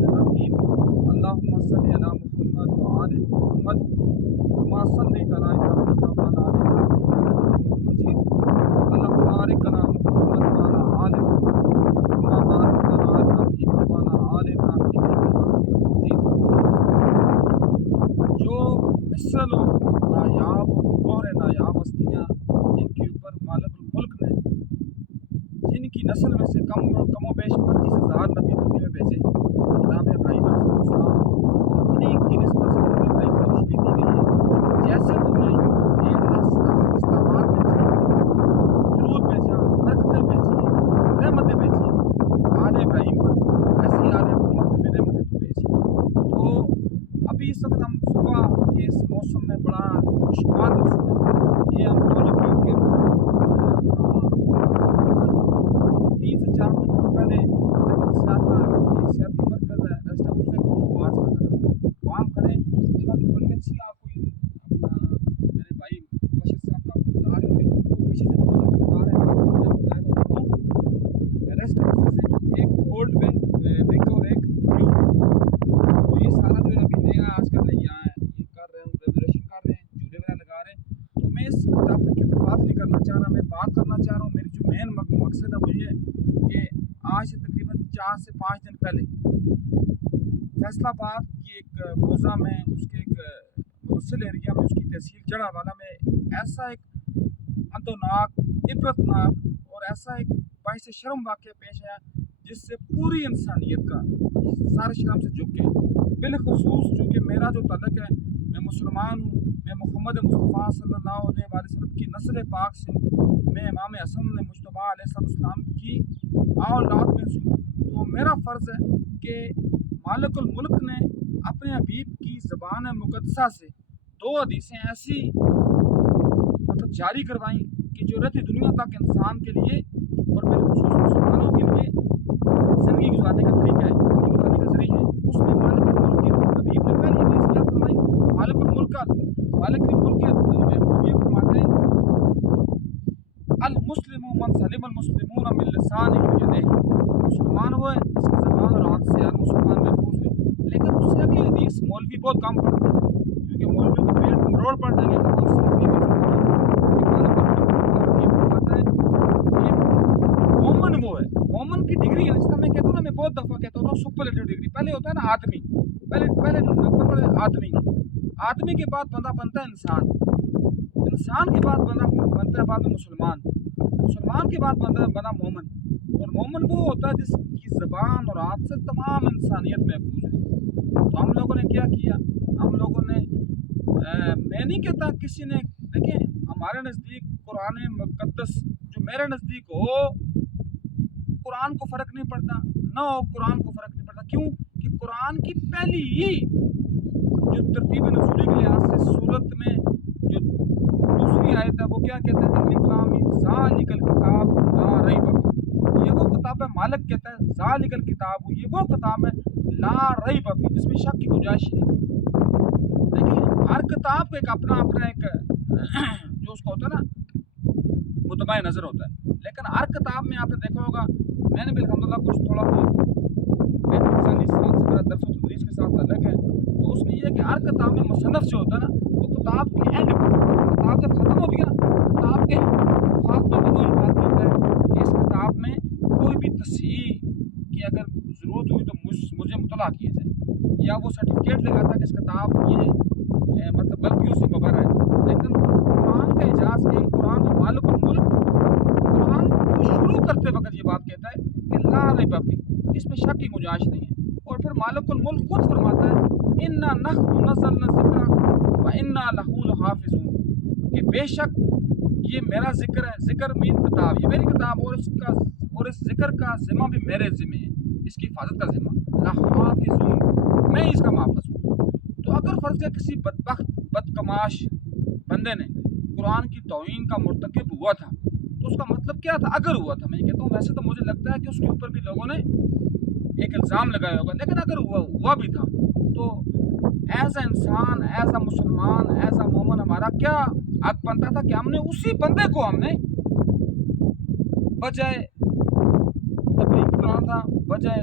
الرحمن الرحیم اللہم صلی علی محمد وآل محمد کما صلیت علی ابراہیم وعلی آل ابراہیم انک حمید مجید اللہم بارک علی محمد وعلی آل محمد کما بارکت علی ابراہیم وعلی آل ابراہیم انک حمید مجید۔ جو مثل و نایاب و گوہر نایاب ہستیاں جن کے اوپر مالک الملک نے جن کی نسل میں سے کم و بیش 25,000 نبی دنیا میں بھیجے جناب ابراہیم علیہ السلام، اور انہیں کی نسبت سے حضرت ابراہیم کو تشبیہ دی گئی ہے۔ جیسے تم نے یہ اللہ استعمال بھیجی، درود بھیجا، برکتیں بھیجی، رحمتیں بھیجی آل ابراہیم پر، ایسی آل محمد میں رحمتیں تو بھیجی۔ تو ابھی اس وقت ہم صبح کے اس موسم میں بڑا خوشگوار موسم ہے، یہ ہم ٹولپیو کے 3 سے 4 مہینے پہلے سیاحتی مرکز ہے ریسٹ ہاؤس ہے گولڈ مارچ کا کھڑا وہاں کھڑے جگہ کی بڑی اچھی آپ کو اپنا میرے بھائی بشیر صاحب آپ کو بتا رہے ہوں گے پیچھے سے بتا رہے ہیں آپ کو میں بتایا تو ریسٹ ہاؤس سے ایک گولڈ بینک اور ایک بلو تو یہ سارا جو ہے ابھی نیا آج کل یہاں یہ کر رہے ہیں ریزرویشن کر رہے ہیں جھولے وغیرہ لگا رہے ہیں۔ تو میں اس ٹاپک کے اوپر بات نہیں کرنا چاہ رہا، میں بات کرنا چاہ رہا ہوں میری جو مین مقصد ہے وہ یہ کہ آج سے تقریباً 4 سے 5 دن پہلے فیصل آباد کی ایک موضع میں اس کے ایک مفصل ایریا میں اس کی تحصیل جڑا والا میں ایسا ایک اندوناک عبرتناک اور ایسا ایک باعث شرم واقعہ پیش آیا جس سے پوری انسانیت کا سارے شرم سے جھک کے بالخصوص چونکہ میرا جو تعلق ہے میں مسلمان ہوں، میں محمد مصطفیٰ صلی اللہ علیہ وسلم کی نسل پاک سے ہوں، میں امام حسن مجتبیٰ علیہ السلام کی اولاد میں سے ہوں۔ تو میرا فرض ہے کہ مالک الملک نے اپنے حبیب کی زبان مقدسہ سے 2 حدیثیں ایسی جاری کروائیں کہ جو رہتی دنیا تک انسان کے لیے اور بالخصوص مسلمانوں کے لیے زندگی گزارنے کا طریقہ ہے، زندگی گزارنے کا ذریعہ ہے۔ اس میں مالک الملک کے حبیب نے پہلی حدیث کیا فرمائی؟ مالک الملک یہ فرماتے ہیں المسلم من سلم المسلمون من لسانہ و یدیہ، مسلمان وہ ہے جس کی زبان اور ہاتھ سے ہر مسلمان محفوظ ہے۔ لیکن اس سے اگلی حدیث مولوی بہت کم پڑھتے ہیں کیونکہ مولوی کے پیٹ میں مروڑ پڑ جائیں گے تو وہ سمجھ نہیں سکتے۔ مومن وہ ہے، مومن کی ڈگری ہے جس کا میں کہتا ہوں نا، میں بہت دفعہ کہتا ہوں سپرلیٹو ڈگری پہلے ہوتا ہے نا آدمی، پہلے نمبر پر آدمی، آدمی کے بعد بندہ بنتا ہے انسان، انسان کے بعد بندہ بنتا ہے بعد میں مسلمان، مسلمان کے بعد بندہ مومن، اور مومن وہ ہوتا ہے جس کی زبان اور ہاتھ سے تمام انسانیت محفوظ ہے۔ تو ہم لوگوں نے کیا کیا؟ ہم لوگوں نے میں نہیں کہتا کسی نے، دیکھیں ہمارے نزدیک قرآن مقدس جو میرے نزدیک ہو قرآن کو فرق نہیں پڑتا، نہ ہو قرآن کو فرق نہیں پڑتا، کیوں کہ قرآن کی پہلی ہی جو ترتیب نزولی کے لحاظ سے صورت میں جو دوسری آیت ہے وہ کیا کہتا ہے؟ الف لام میم ذالک الکتاب لا ریب فیہ، یہ وہ کتاب ہے، مالک کہتا ہے ذالک الکتاب، یہ وہ کتاب ہے لا ریب فیہ جس میں شک کی گنجائش نہیں۔ دیکھیں ہر کتاب کا ایک اپنا ایک جو اس کا ہوتا ہے نا متبع نظر ہوتا ہے، لیکن ہر کتاب میں آپ نے دیکھا ہوگا، میں نے بھی الحمدللہ کچھ تھوڑا بہت انسانی سائنس سے میرا درس و تدریس کے ساتھ تعلق ہے، تو اس میں یہ ہے کہ ہر کتاب میں مصنف جو ہوتا ہے نا وہ کتاب کے اینڈ کتاب جب ختم ہوتی ہے نا کتاب کے خاتمے میں کوئی بات ہوتا ہے کہ اس کتاب میں کوئی بھی تصحیح کی اگر ضرورت ہوئی تو مجھے مطلع کیا جائے، یا وہ سرٹیفکیٹ لگاتا ہے کہ اس کتاب یہ مطلب غلطیوں سے مبرہ ہے۔ لیکن قرآن کا اعجاز ہے، قرآن میں مالک الملک قرآن کو شروع کرتے وقت یہ بات کہتا ہے کہ لا ریب فیہ، اس میں شک کی گنجائش نہیں ہے، اور پھر مالک الملک خود فرماتا ہے انا نحن نزلنا الذکر وانا لہ لحافظون، کہ بے شک یہ میرا ذکر ہے، ذکر مین کتاب، یہ میری کتاب، اور اس ذکر کا ذمہ بھی میرے ذمہ ہے، اس کی حفاظت کا ذمہ لحافظون، میں اس کا محافظ ہوں۔ تو اگر فرض ہے کسی بدبخت بدکماش بندے نے قرآن کی توہین کا مرتکب ہوا تھا تو اس کا مطلب کیا تھا؟ اگر ہوا تھا، میں یہ کہتا ہوں ویسے تو مجھے لگتا ہے کہ اس کے اوپر بھی لوگوں نے ایک الزام لگایا ہوگا، لیکن اگر ہوا بھی تھا تو ایز اے انسان، ایز اے مسلمان، ایز اے مومن ہمارا کیا حق بنتا تھا کہ ہم نے اسی بندے کو ہم نے بجائے تبلیغ کرانا تھا، بجائے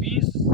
20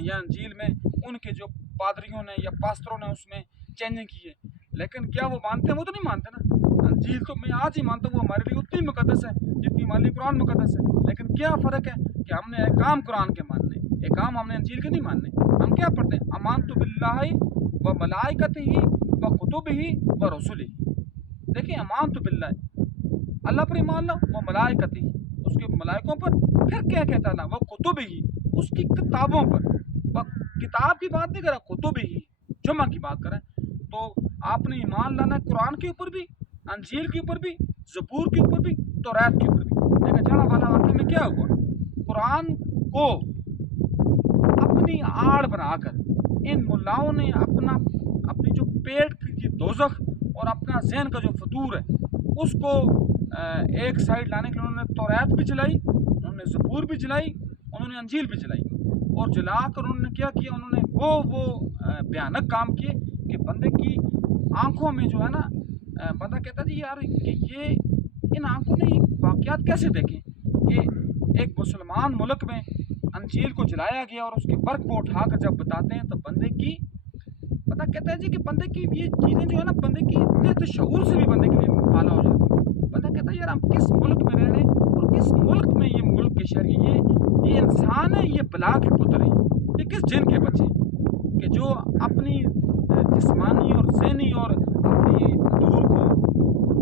یا انجیل میں ان کے جو پادریوں نے یا پاستروں نے اس میں چینجنگ کی ہے، لیکن کیا وہ مانتے ہیں؟ وہ تو نہیں مانتے نا۔ انجیل تو میں آج ہی مانتا ہوں، وہ ہمارے لیے اتنی مقدس ہے جتنی ہمارے لیے قرآن مقدس ہے، لیکن کیا فرق ہے کہ ہم نے احکام قرآن کے ماننے، احکام ہم نے انجیل کے نہیں ماننے۔ ہم کیا پڑھتے ہیں؟ آمنت باللہ و ملائکتہ و کتبہ و رسلہ۔ دیکھیں، آمنت باللہ، اللہ پر ایمان لاؤ، وہ ملائکتہ، اس کے ملائکوں پر، پھر کیا کہتا ہے؟ وہ کتب ہی، اس کی کتابوں پر۔ وہ کتاب کی بات نہیں کر رہا، کتب ہی، جمع کی بات کریں۔ تو آپ نے ایمان لانا ہے قرآن کے اوپر بھی، انجیل کے اوپر بھی، زبور کے اوپر بھی، توریت کے اوپر بھی۔ لیکن جڑا والا واقعہ میں کیا ہوا؟ قرآن کو اپنی آڑ بنا کر ان ملاؤں نے اپنی جو پیٹ کی دوزخ اور اپنا ذہن کا جو فطور ہے اس کو ایک سائڈ لانے کے لیے انہوں نے توریت بھی چلائی، انہوں نے زبور بھی چلائی، انہوں نے انجیل بھی چلائی، اور جلا کر انہوں نے کیا کیا؟ انہوں نے وہ بھیانک کام کیے کہ بندے کی آنکھوں میں جو ہے نا، بندہ کہتا جی یار کہ یہ ان آنکھوں نے یہ واقعات کیسے دیکھیں کہ ایک مسلمان ملک میں انجیل کو جلایا گیا اور اس کے برق کو اٹھا کر جب بتاتے ہیں تو بندے کی پتہ کہتا ہے جی کہ بندے کی یہ چیزیں جو ہے نا بندے کی اتنے شعور سے بھی بندے کے لیے پالا ہو جاتی ہے۔ بندہ کہتا ہے یار ہم کس ملک میں رہ رہے ہیں اور کس ملک میں یہ ملک کے شہری، یہ انسان ہے، یہ بلا کے پتر ہیں، یہ کس جن کے بچے ہیں کہ جو اپنی جسمانی اور ذہنی اور اپنی فطور کو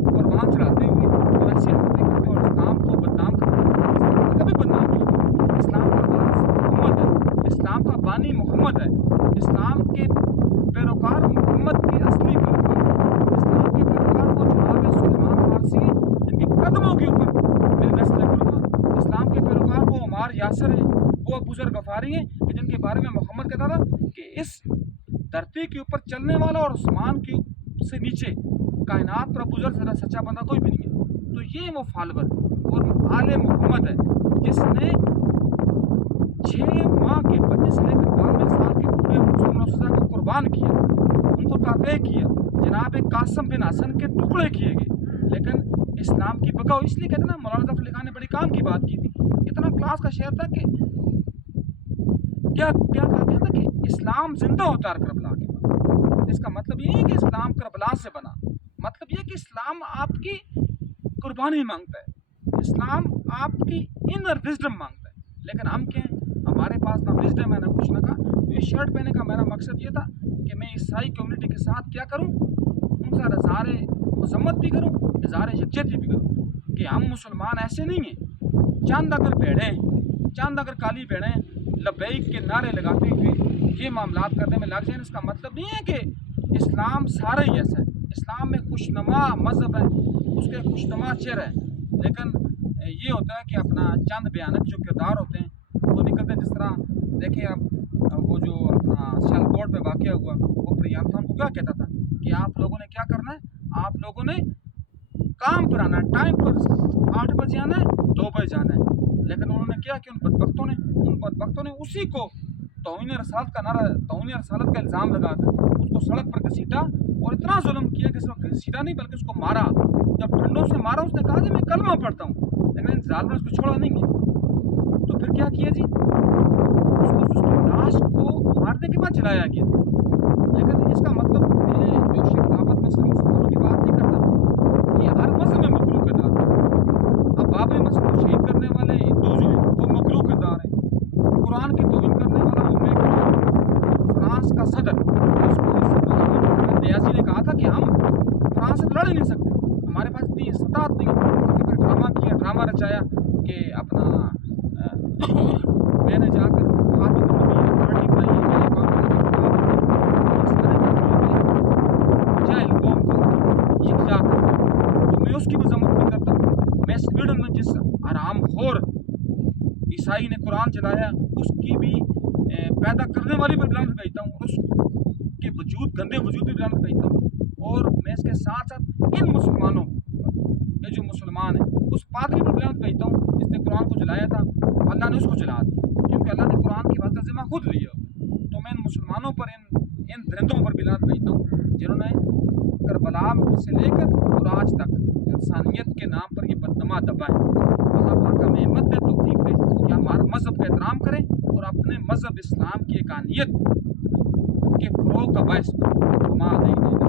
قربان چڑھاتے ہوئے اور ایسے حرکتیں کرتے اور اسلام کو بدنام کرتے ہیں۔ کبھی بدنام نہیں ہوگا۔ اسلام کا باعث محمد ہے، اسلام کا بانی محمد ہے، اسلام کے پیروکار محمد کے اصلی پیروکار، اسلام کے پیروکار وہ جناب سلیمان فارسی ہیں جن کے قدموں کے اوپر میرے نسل قربان۔ اسلام کے پیروکار وہ عمار یاسر ہیں، وہ ابو ذر غفاری ہیں کہ جن کے بارے میں محمد کہتا تھا کہ اس دھرتی کے اوپر چلنے والا اور آسمان کے سے نیچے کائنات پر ابو ذر سے زیادہ سچا بندہ کوئی بھی نہیں ہے۔ تو یہ وہ فالور اور آل محمد ہے جس نے 6 ماہ کے بچے سے لے کر 92 سال کے پورے مسلم کو قربان کیا، ان کو تابع کیا، جناب قاسم بن حسن کے ٹکڑے کیے گئے، لیکن اسلام کی بقا۔ اس لیے کہتے ہیں نا، مولانا ظفر علی خان نے بڑی کام کی بات کی تھی، اتنا کلاس کا شعر تھا کہ کیا کہا گیا تھا کہ اسلام زندہ ہوتا ہے کربلا کے بعد۔ اس کا مطلب یہ ہے کہ اسلام کربلا سے بنا، مطلب یہ کہ اسلام آپ کی قربانی مانگتا ہے، اسلام آپ کی انر وزڈم مانگتا ہے، لیکن ہم کیا ہیں؟ ہمارے پاس نہ وزڈم ہے نہ کچھ نہ کہا۔ تو یہ شرٹ پہنے کا میرا مقصد یہ تھا کہ میں عیسائی کمیونٹی کے ساتھ کیا کروں، ان کے ساتھ اظہار مذمت بھی کروں، اظہار یکجہتی بھی کروں کہ ہم مسلمان ایسے نہیں ہیں چند اگر بھیڑیں، چند اگر کالی بھیڑیں لبیک کے نعرے لگاتے ہوئے یہ معاملات کرنے میں لگ جائیں۔ اس کا مطلب نہیں ہے کہ اسلام سارا ہی ایسا ہے، اسلام میں خوشنما مذہب ہے، اس کے خوشنما چہرہ ہے، لیکن یہ ہوتا ہے کہ اپنا چند بیانک جو کردار ہوتے ہیں وہ نکلتے ہیں۔ جس طرح دیکھیں آپ وہ جو اپنا سیالکوٹ میں واقعہ ہوا، وہ پریان تھا، ان کو کیا کہتا تھا کہ آپ لوگوں نے کیا کرنا ہے؟ آپ لوگوں نے کام پر آنا ہے، ٹائم پر 8 بجے آنا ہے، 2 بجے جانا ہے، لیکن انہوں نے کیا کہ ان بدبختوں نے اسی کو توہین رسالت کا نعرہ، توہین رسالت کا الزام لگا کر اس کو سڑک پر گھسیٹا اور اتنا ظلم کیا کہ صرف گھسیٹا نہیں بلکہ اس کو مارا۔ جب ڈنڈوں سے مارا اس نے کہا جی میں کلمہ پڑھتا ہوں، لیکن ان ظالموں نے اس کو چھوڑا نہیں ہے۔ تو پھر کیا کیا جی؟ اس کی لاش کو مارنے کے بعد جلایا گیا۔ لیکن اس کا مطلب میں جو شیخ دعوت میں صرف مسلمانوں کی بات نہیں کرتا، یہ ہر مذہب میں مکروہ کردار ہے۔ اب بابری مسجد کو شہید کرنے والے ہندو جو ہیں وہ مکروہ کردار ہیں، قرآن کی توہین کرنے والا وہ فرانس کا صدر، اس کو نیازی نے کہا تھا کہ ہم فرانس سے لڑ ہی نہیں سکتے، ہمارے پاس اتنی استطاعت نہیں ہے، پھر ڈرامہ کیا، ڈرامہ رچایا کہ اپنا میں نے جا کر ہاتھوں میں پارٹی بنائی ہے، جاہل قوم کو یکجا کر، تو میں اس کی مذمت بھی کرتا ہوں۔ میں سویڈن میں جس حرام خور عیسائی نے قرآن چلایا اس کی بھی پیدا کرنے والی پر بلند بھیجتا ہوں، اور اس کے وجود گندے وجود بھی بلند بھیجتا ہوں، اور میں اس کے ساتھ ساتھ ان مسلمانوں یہ جو مسلمان ہیں اس پادری پر بلند بھیجتا ہوں جس نے قرآن کو جلایا تھا، اللہ نے اس کو جلا دیا کیونکہ اللہ نے قرآن کی بات کا ذمہ خود لیا۔ تو میں ان مسلمانوں پر ان درندوں پر بلند بھیجتا ہوں جنہوں نے کربلا سے لے کر اور آج تک انسانیت کے نام پر یہ بدنما دبا ہے۔ اللہ پاک ہمیں ہمت دے، توفیق دے کہ ہم ہر مذہب کا احترام کریں اور اپنے مذہب اسلام کی ایک آنیت کے فروغ کا باعث بنے.